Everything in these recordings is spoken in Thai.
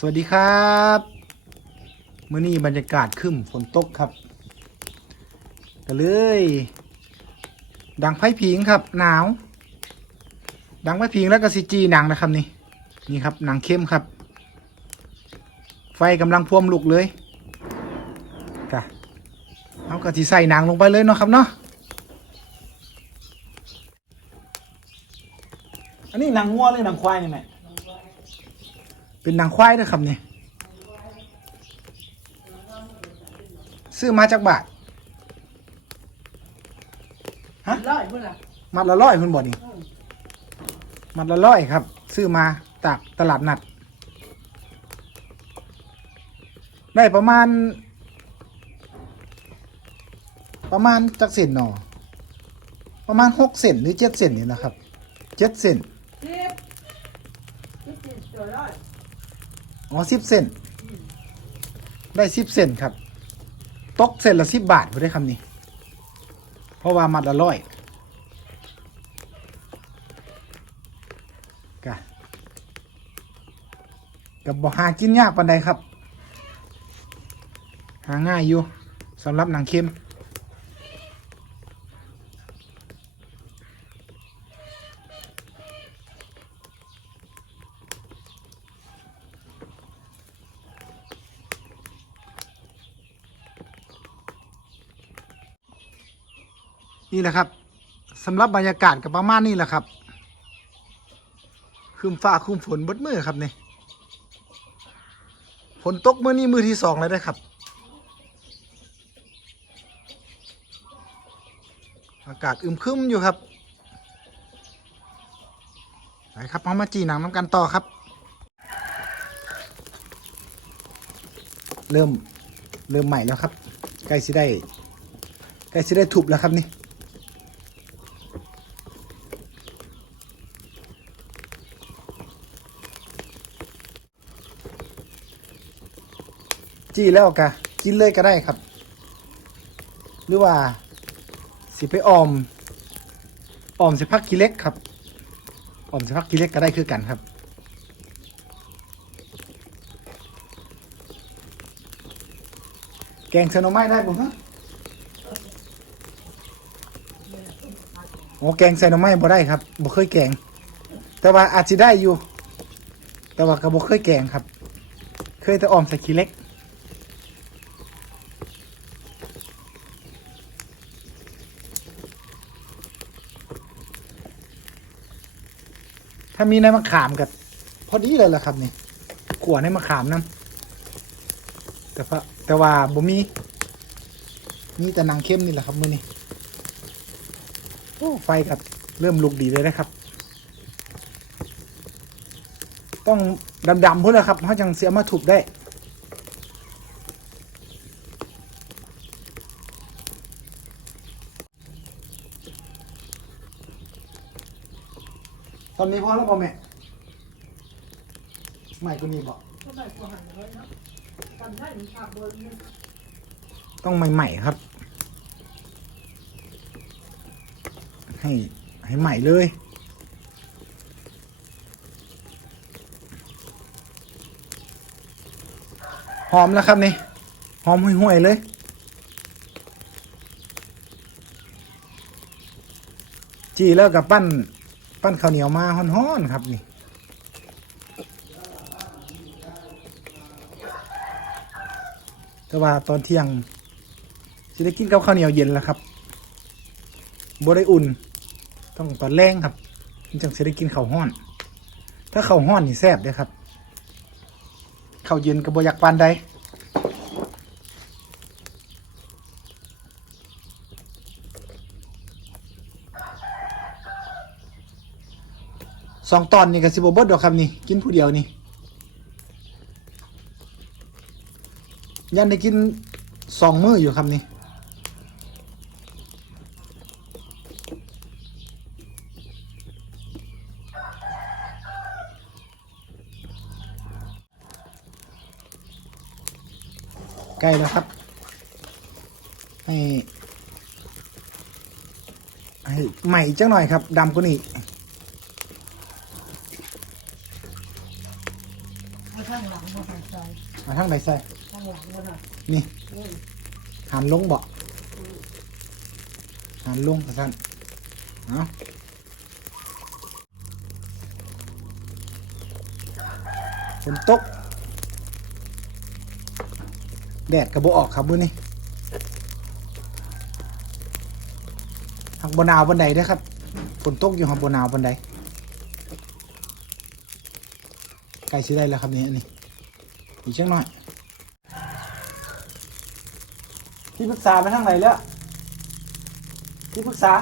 สวัสดีครับเมื้อนี้บรรยากาศครึ้มฝนตกครับก็เลย ดังไพ่ผิงครับ หนาว ดังไพ่ผิงแล้วก็ซีจีหนังนะครับนี่นี่ครับหนังเข้มครับ ไฟกำลังพ่วมลุกเลยกะเอากระทิใส่หนังลงไปเลยเนาะครับเนาะอันนี้หนังงัวหรือหนังควายนี่แม่ เป็นหนังควายด้วยครับนี่ซื้อมาจากบาทฮะร้อยพุ่นล่ะมัดละร้อยคุณบอกนี่มัดละร้อยครับ ซื้อมาจากตลาดนัด ได้ประมาณ ประมาณจักเซนหนอประมาณหกเซนหรือเจ็ดเซนนี่นะครับเจ็ดเซนสิบสิบสิบตัวร้อย อ๋อสิบเซนได้สิบเซนครับ ตกเซนละสิบบาทผมได้คำนี้ เพราะว่ามัดละร้อยกะกับบอกหากินยากปานใดครับ หาง่ายอยู่สำหรับหนังเค็ม นี่แหละครับสำหรับบรรยากาศกับประมาณนี้แหละครับคืมฟ้าคืมฝนบดมือครับนี่ฝนตกเมื่อนี้มือที่สองแล้วได้ครับ อากาศอึมครึมอยู่ครับไปครับเอามาจีหนังน้ำกันต่อครับ เริ่มเริ่มใหม่แล้วครับ ใกล้สิได้ใกล้สิได้ทุบแล้วครับนี่ จี้แล้วกะกินเลยก็ได้ครับ หรือว่า สิไปออมออมสิพักกิเล็กครับออมสิพักกิเล็กก็ได้คือกันครับแกงเซโนไม้ได้ผมฮะโอ้แกงใส่หน่อไม้บ่ได้ครับบ่เคยแกง แต่ว่าอาจจะได้อยู่ แต่ว่าก็บ่เคยแกงครับ เคยแต่ออมใส่ขี้เล็ก ถ้ามีในมะขามกับพอดีเลยล่ะครับนี่ขวในมะขามน้ำแต่พะแต่ว่าบ่มีมีแต่หนังเข้มนี่แหละครับมือนี้โอ้ไฟกับเริ่มลุกดีเลยนะครับ ต้องดำๆพุ่นแล้วครับเพราะจังเสียมาถูกได้ ตอนนี้พอแล้วป่ะแม่ใหม่กว่านี้บอกก็ได้กว่าหันเลยเนาะทำได้หนึ่งฉากเบอร์นึงต้องใหม่ๆครับ ให้ให้ใหม่เลยหอมแล้วครับนี่หอมห่วยๆเลย จีแล้วกับปั้น ปั้นข้าวเหนียวมาฮ้อนๆครับนี่แต่ว่าตอนเที่ยงจะได้กินกับข้าวเหนียวเย็นแล้วครับบ่ได้อุ่น ต้องตอนแรงครับจังจะได้กินข้าวห้อน ถ้าข้าวห้อนนี่แซ่บเด้อครับข้าวเย็นกับบอยากปานใด สองตอนนี่ก็สิบเบิดดอกครับนี่กินผู้เดียวนี่ยันได้กินสองมื้ออยู่ครับนี่ใกล้แล้วครับ ให้ให้ใหม่จังหน่อยครับดำกว่านี้ เข้างหลังมาใส่มาทางไหนใส่ข้างหลังก็ได้นี่เออหันลงบ่หันลงกระสันเอาฝนตก แดดกระโบออกครับมื้อนี้หักบนาวบันไดเด้อครับฝนตกอยู่หักบนาวบันได ใกล้สิได้แล้วครับนี่อันนี้อีกเช่นหน่อย ที่ปรึกษาไปทางไหนแล้ว ที่ปรึกษา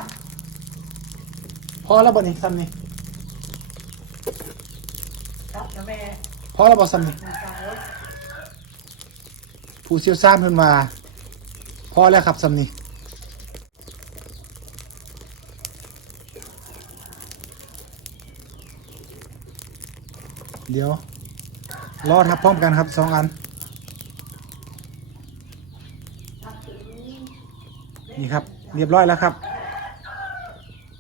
พอแล้วบ่นี่ซ้ำนี่ครับนะแม่พอแล้วบ่ซ้ำนี่มาฟังรถผู้เชี่ยวชาญเพิ่นว่าพอแล้วครับซ้ำนี่ เดี๋ยวรอทับพร้อมกันครับสองอัน นี่ครับ เรียบร้อยแล้วครับ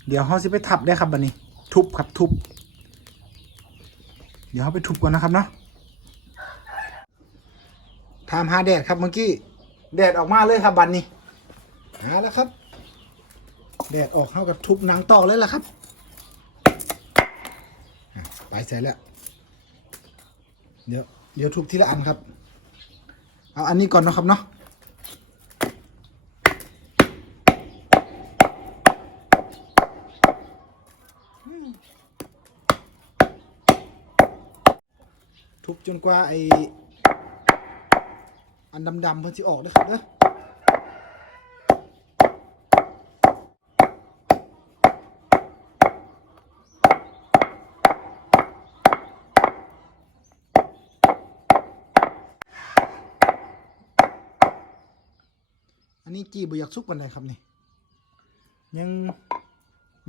เดี๋ยวเขาสิไปทับได้ครับบันนี้ ทุบครับทุบ เดี๋ยวเขาไปทุบก่อนนะครับเนาะทามหาแดดครับเมื่อกี้แดดออกมาเลยครับบันนี้หาแล้วครับแดดออกเข้ากับทุบหนังตอกเลยล่ะครับ ไปใส่แล้ว เดี๋ยวเดี๋ยวทุบทีละอันครับ เอาอันนี้ก่อนเนาะครับเนาะทุบจนกว่าไออันดำๆเพิ่นสิออกนะครับเด้อ นี้จีบอยากสุกปันใดครับนี่ ยัง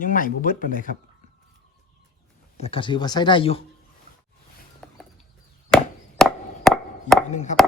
ยังใหม่บุเบิดปันใดครับ แต่ก็ถือว่าใช้ได้อยู่ อีกอันนึงครับ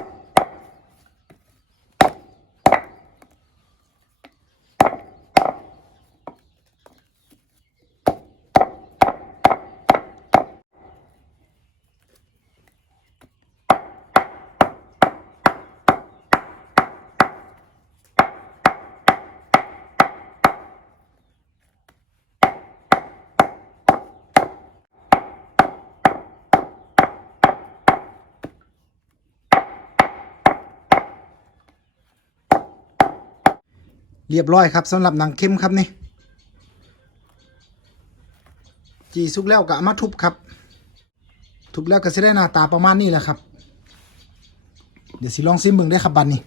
เรียบร้อยครับสำหรับหนังเข้มครับนี่จีสุกแล้วก็มาทุบครับ ทุบแล้วก็จะได้หน้าตาประมาณนี้แหละครับ เดี๋ยวสิลองซิมเบิ่งได้ครับบันนี้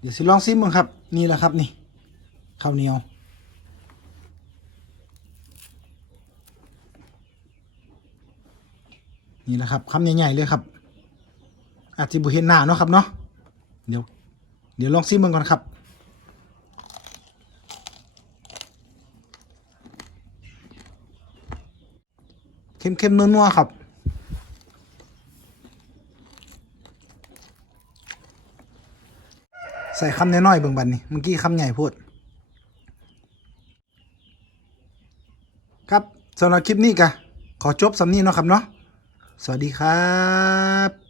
เดี๋ยวสิลองซิมเบิ่งครับ นี่แหละครับนี่ข้าวเหนียวนี่แหละครับคำใหญ่ๆเลยครับ อาจจะบุเห็นหน้าเนาะครับเนาะ เดี๋ยวลองซิมมันก่อนครับ เข้มๆนัวๆครับใส่คำน้อยๆเบิ่งบันนี่เมื่อกี้คำใหญ่พูด ครับสำหรับคลิปนี้กะขอจบสำนี้เนาะครับเนาะสวัสดีครับ